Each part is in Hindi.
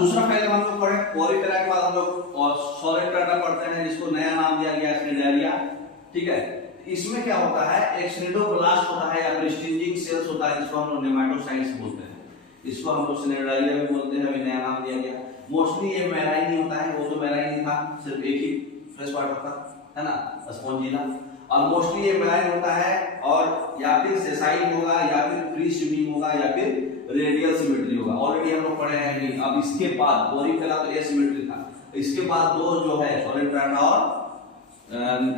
दूसरा फाइलम हम लोग पढ़े पोरिफेरा के बाद हम लोग सॉलिड डाटा पढ़ते हैं जिसको नया नाम दिया गया स्निडेरिया। ठीक है, इसमें क्या होता है, एक स्निडोब्लास्ट होता है या फिर स्टिंजिंग सेल्स होता है जिसको हम लोग नेमाटोसाइट्स बोलते हैं। इसको हम लोग स्निडेरिया भी बोलते हैं, अभी नया नाम दिया गया। मोस्टली ये मैराइन ही होता है, वो तो मैराइन ही था, सिर्फ एक ही फ्रेश वाटर था, है ना, स्पॉन्जिला। और मोस्टली ये मैराइन होता है और या फिर सेसाइल होगा या फिर फ्री स्विमिंग होगा या फिर रेडियल सिमेट्री होगा। ऑलरेडी हम लोग पढ़े हैं कि अब इसके बाद पोरिफेरा तो एसिमेट्री था, इसके बाद दो जो है सॉलिड डाटा और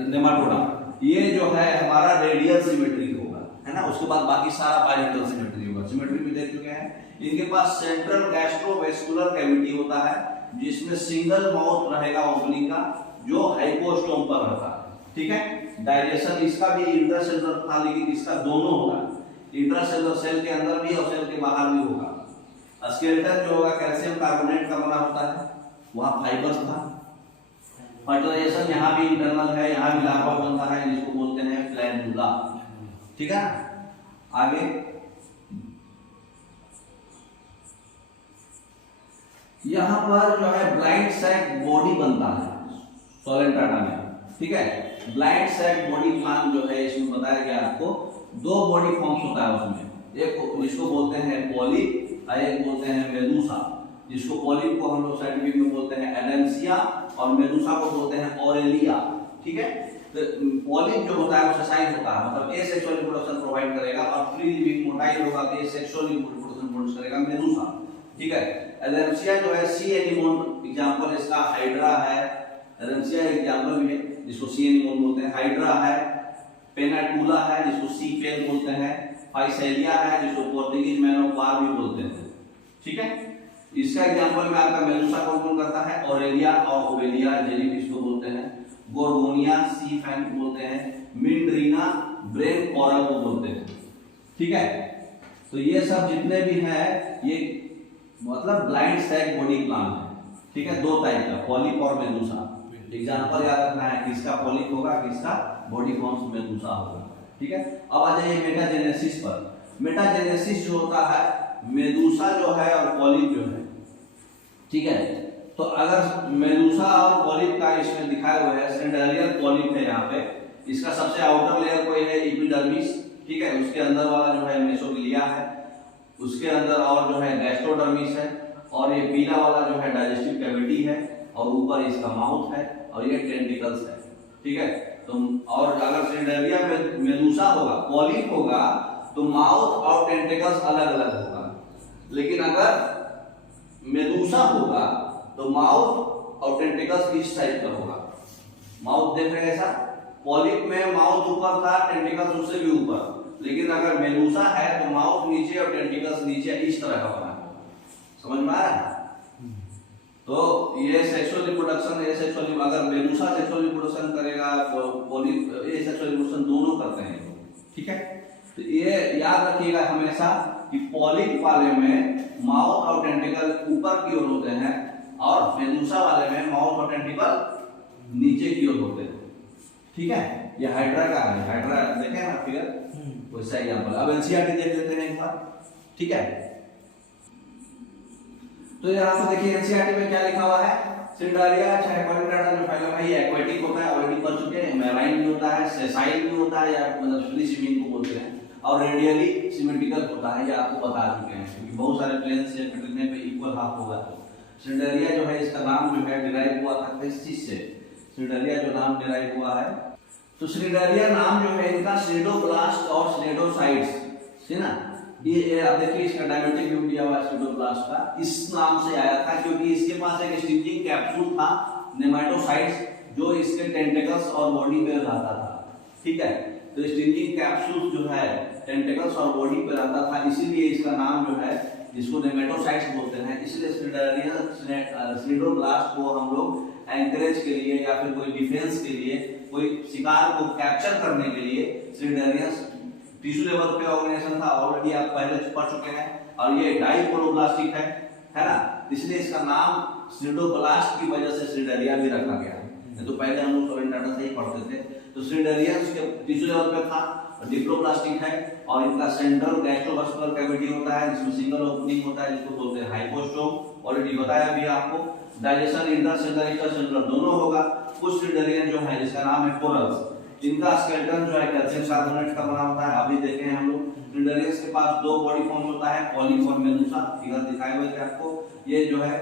नेमाटोडा, ये जो है हमारा रेडियल सिमेट्री होगा, है ना। उसके बाद बाकी सारा बायलेटरल सिमेट्री होगा। सिमेट्री भी देख चुके हैं। इनके पास सेंट्रल गैस्ट्रोवेस्कुलर कैविटी होता है जिसमें सिंगल माउथ रहेगा ओपनिंग का, जो हाइपोस्टोम पर रहता है। ठीक है, डाइजेशन इसका भी इंट्रासेलुलर था, लेकिन इसका दोनों होगा, इंट्रासेलुलर सेल के अंदर भी और सेल के बाहर भी होगा। स्केलेटन जो होगा कैल्शियम कार्बोनेट का बना होता है, वहां फाइबर्स था। फर्टिलाइजेशन यहाँ भी इंटरनल है, यहाँ भी लार्वा बनता है जिसको बोलते हैं फ्लैनुला। ठीक है, आगे यहाँ पर जो है ब्लाइंड सैक बॉडी बनता है सॉलिड डाटा में। ठीक है, ब्लाइंड सैक बॉडी प्लान जो है इसमें बताया गया आपको, दो बॉडी फॉर्म्स होता है उसमें, एक जिसको बोलते हैं पॉलिप और एक बोलते हैं मेडूसा। जिसको पॉलिप को हम लोग साइंटिफिक में बोलते हैं एडेंसिया और मेडूसा को बोलते हैं ऑरेलिया। ठीक है, तो पॉलिप जो होता है वो सेसाइल होता है, मतलब एसेक्सुअल रिप्रोडक्शन प्रोवाइड करेगा, और फ्री लिविंग मोटाइल होगा तो एसेक्सुअल रिप्रोडक्शन प्रोड्यूस करेगा मेडूसा। ठीक है, एडेंसिया जो है सी एनिमोन, एग्जांपल इसका हाइड्रा है, एडेंसिया एग्जांपल भी है जिसको सी एनिमोन बोलते हैं, हाइड्रा है, पेनाटूला है जिसको सी पेन बोलते हैं, फाइसेलिया है जिसको पोर्टुगीज मैन ऑफ वार भी बोलते हैं। ठीक है, इसका एग्जांपल में आपका मेडूसा कौन करता है, ऑरेलिया और ओवेलिया जेलीफिश को बोलते हैं, गोर्गोनिया सी फैन बोलते हैं, मिंड्रीना ब्रेन कोरल को बोलते हैं। ठीक है, तो ये सब जितने भी है ये मतलब ब्लाइंड सैक बॉडी प्लान है। ठीक है, दो टाइप का, पॉलिप और मेडूसा। एग्जांपल याद रखना है, किसका पॉलिप होगा, किसका बॉडी फॉर्म्स मेडूसा होगा। ठीक है, अब आ जाइए मेटाजेनेसिस पर। मेटाजेनेसिस जो होता है, मेडूसा जो है और पॉलिप जो है, ठीक है, तो अगर मेडूसा और पॉलिप का इसमें दिखाया हुआ है, सेंडेरियल पॉलिप है यहाँ पे, इसका सबसे आउटर लेयर कोई है एपिडर्मिस। ठीक है, उसके अंदर वाला जो है मेसोग्लिया है, उसके अंदर और जो है गैस्ट्रोडर्मिस है, और ये पीला वाला जो है डाइजेस्टिव कैविटी है, और ऊपर इसका माउथ है, और ये टेंटिकल्स है। ठीक है, तो और अगर सेंडेरिया में मेडूसा होगा, पॉलिप होगा, तो माउथ और टेंटिकल्स अलग अलग होगा। लेकिन अगर मेडूसा होगा तो माउथ और टेंटिकल्स इस टाइप का होगा। माउथ देख रहे हैं ऐसा, पॉलिप में माउथ ऊपर था, टेंटिकल्स उससे भी ऊपर, लेकिन अगर मेडूसा है तो माउथ नीचे और टेंटिकल्स नीचे, इस तरह का बना होगा। समझ में आ रहा है? तो ये सेक्सुअल रिप्रोडक्शन, ये सेक्सुअल, अगर मेडूसा सेक्सुअल रिप्रोडक्शन करेगा, पॉलिप ये सेक्सुअल रिप्रोडक्शन दोनों करते हैं। ठीक है, तो ये याद रखिएगा हमेशा कि पॉलिप वाले में माउथ और टेंटिकल ऊपर की ओर होते हैं, और मेडूसा वाले में माउथ और टेंटिकल नीचे की ओर होते हैं। ठीक है, ये हाइड्रा का है, हाइड्रा देखें ना फिगर, वैसा एग्जांपल। अब एनसीईआरटी देख लेते हैं एक बार। ठीक है, तो यहाँ पे देखिए एनसीईआरटी में क्या लिखा हुआ है, सिंडारिया चाहे कॉर्निडाटा जो फाइलम है ये एक्वेटिक होता है, ऑलरेडी पढ़ चुके हैं। मैराइन भी होता है, सेसाइल भी होता है, या मतलब फ्री स्विमिंग को बोलते हैं, और रेडियली सिमेट्रिकल होता है, ये आपको बता चुके हैं, क्योंकि बहुत सारे प्लेन से कटने पे इक्वल हाफ होगा। तो सिंडारिया जो है इसका नाम जो है डिराइव हुआ था किस चीज से, सिंडारिया जो नाम डिराइव हुआ है, तो सिंडारिया नाम जो है इनका स्निडोब्लास्ट और स्निडोसाइट्स है ना, ये आप देखिए इसका डायमेट्रिक व्यू दिया हुआ है स्निडोब्लास्ट का, इस नाम से आया था क्योंकि इसके पास एक स्टिंजिंग कैप्सूल था नेमाटोसाइट्स जो इसके टेंटिकल्स और बॉडी पे रहता था। ठीक है, तो स्टिंजिंग कैप्सूल जो है टेंटिकल्स और बॉडी पे रहता था, इसीलिए इसका नाम जो है जिसको नेमाटोसाइट्स बोलते हैं। इसलिए स्निडोब्लास्ट को हम लोग एंकरेज के लिए या फिर कोई डिफेंस के लिए, कोई शिकार को कैप्चर करने के लिए स्निडोरियस टिश्यू लेवल पे ऑर्गेनाइजेशन था, ऑलरेडी आप पहले पढ़ चुके हैं, और ये डाइपोलोब्लास्टिक है ना, इसलिए इसका नाम स्निडोब्लास्ट की वजह से स्निडरिया भी रखा गया है। तो पहले हम लोग सॉलिड डाटा से ही पढ़ते थे, तो स्निडरिया उसके टिश्यू लेवल पे था, डिप्लोब्लास्टिक है, और इनका सेंट्रल गैस्ट्रोवास्कुलर कैविटी होता है जिसमें सिंगल ओपनिंग होता है जिसको बोलते हैं हाइपोस्टोम। ऑलरेडी बताया भी आपको। डाइजेशन इंटरसेलुलर एक्स्ट्रासेलुलर दोनों होगा। कुछ सिलिंडरियन जो है जिसका नाम है कोरल्स, इनका स्केलेटन जो है कैल्शियम कार्बोनेट का बना होता है। अभी देखे हैं हम लोग सिलिंडरियंस के पास दो बॉडी फॉर्म होता है, पॉलिप और मेडुसा। फिगर दिखाए हुए थे आपको। ये जो है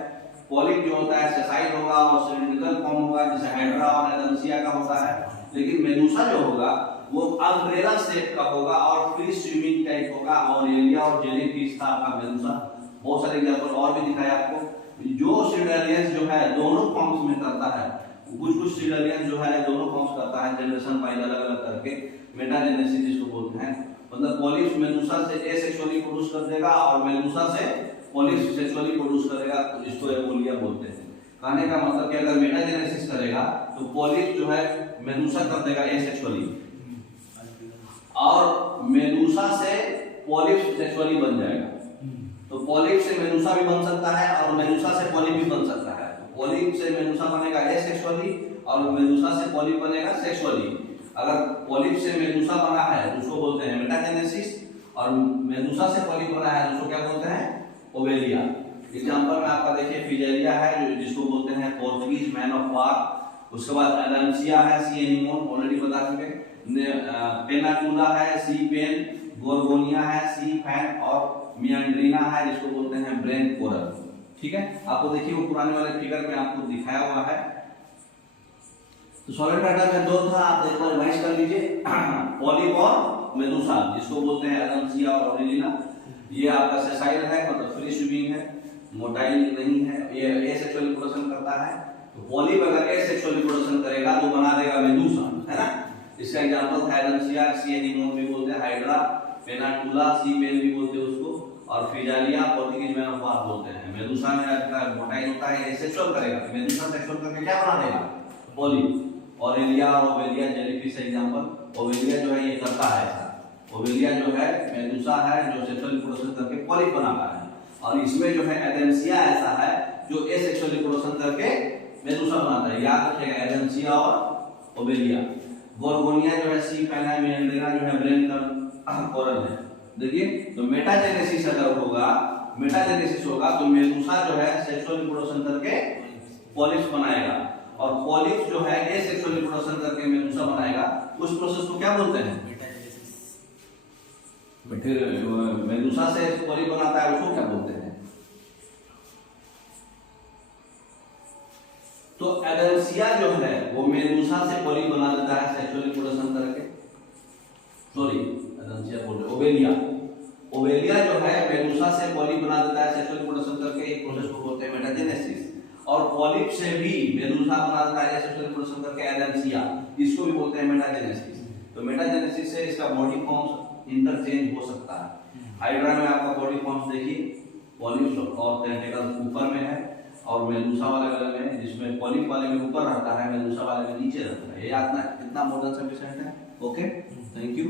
पॉलिप जो होता है सेसाइल होगा और सिलिंड्रिकल फॉर्म होगा जैसे हाइड्रा और एडेंसिया का होता है। लेकिन मेडुसा जो होगा वो अम्ब्रेला शेप का होगा और फ्री स्विमिंग टाइप होगा। और एलिया और जेलीफिश था आपका मेडुसा। बहुत सारे एग्जांपल और भी दिखाए आपको। जो सिलिंडरियंस जो है दोनों फॉर्म्स में करता है, कुछ सिलिंडरियंस जो है दोनों फॉर्म्स करता है जनरेशन वाइज अलग अलग करके, मेटाजेनेसिस जिसको बोलते हैं। मतलब पॉलिप मेडुसा से एसेक्सुअली प्रोड्यूस कर देगा और मेडुसा से पॉलिप सेक्सुअली प्रोड्यूस करेगा, तो इसको एबोलिया बोलते हैं। कहने का मतलब कि अगर मेटाजेनेसिस करेगा तो पॉलिप जो है मेडुसा कर देगा एसेक्सुअली और मेडुसा से पॉलिप सेक्सुअली बन जाएगा। तो पॉलिप से मेडुसा भी बन सकता है और मेडुसा से पॉलिप भी बन सकता है। पॉलिप से मेडुसा बनेगा एसेक्सुअली और मेडुसा से पॉलिप बनेगा सेक्सुअली। अगर पॉलिप से मेडुसा बना है तो उसको बोलते हैं मेटाजेनेसिस और मेडुसा से पॉलिप बना है तो उसको क्या बोलते हैं ओवेलिया। एग्जांपल में आपका देखिए फिजेलिया है जो जिसको बोलते हैं पोर्चुगीज मैन ऑफ वार। उसके बाद एडेंसिया है, सी एनिमोन ऑलरेडी बता चुके। पेनाटुला है, सी पेन। गोर्गोनिया है, सी फैन। और मियांड्रीना है जिसको बोलते हैं ब्रेन कोरल। ठीक है, आपको देखिए वो पुराने वाले फिगर में आपको दिखाया हुआ है। तो सॉलिड डाटा में दो था, आप एक बार रिवाइज कर लीजिए। पॉलिप और मेडुसा जिसको बोलते हैं एडेंसिया और ओवेलिया। ये आपका सेसाइल है मतलब फ्री स्विमिंग है, मोटाइल नहीं है, ये एसेक्सुअली प्रोडक्शन करता है। तो पॉलिप अगर एसेक्सुअली प्रोडक्शन करेगा तो बना देगा मेडुसा, है ना। इसका एग्जांपल था एडेंसिया, सी एनिमोन भी बोलते हैं, हाइड्रा, पेनाटुला, सी पेन भी बोलते हैं उसको, और फिजालिया पोर्चुगीज मैन ऑफ वार बोलते हैं। मेडुसा में आपका मोटाइल होता है, एसेक्सुअल करेगा। मेडुसा सेक्सुअल करके क्या बना देगा पॉलिप। और एलिया और ओवेलिया जेलीफिश एग्जांपल। ओवेलिया जो है ये करता है ऐसा। ओवेलिया जो है मेडुसा है जो सेक्सुअल प्रोडक्शन करके पॉलिप बनाता है। और इसमें जो है एडेंसिया ऐसा है जो एसेक्सुअली प्रोडक्शन करके मेडुसा बनाता है। याद रखिएगा एडेंसिया और ओवेलिया। गोर्गोनिया जो है सी फैन है, मियांड्रीना जो है ब्रेन कोरल है। देखिए तो मेटाजेनेसिस अगर होगा, मेटाजेनेसिस होगा तो मेडुसा जो है सेक्सुअल प्रोडक्शन करके पॉलिप्स बनाएगा और पॉलिप्स जो है एसेक्सुअली प्रोडक्शन करके मेडुसा बनाएगा। उस प्रोसेस को क्या बोलते हैं फिर मेडुसा से पॉलिप बनाता है उसको क्या बोलते हैं। तो एडेंसिया जो है वो मेडुसा से पॉलिप बना देता है सेक्सुअली प्रोडक्शन करके। सॉरी एडेंसिया बोलते ओवेलिया। ओवेलिया जो है मेडुसा से पॉलिप बना देता है सेक्सुअली प्रोडक्शन करके, एक प्रोसेस को बोलते हैं मेटाजेनेसिस। और पॉलिप से भी मेडुसा बना देता है सेक्सुअली प्रोडक्शन करके एडेंसिया, इसको भी बोलते हैं मेटाजेनेसिस। तो मेटाजेनेसिस से इसका बॉडी फॉर्म्स इंटरचेंज हो सकता है। हाइड्रा में आपका बॉडी फॉर्म्स देखिए, पॉलिप और टेंटेकल्स ऊपर में है और मेडुसा वाले में, जिसमें पॉलिप वाले में ऊपर रहता है, मेडुसा वाले में नीचे रहता है। ये इतना मॉडर्न सफिशिएंट है। Okay, thank you.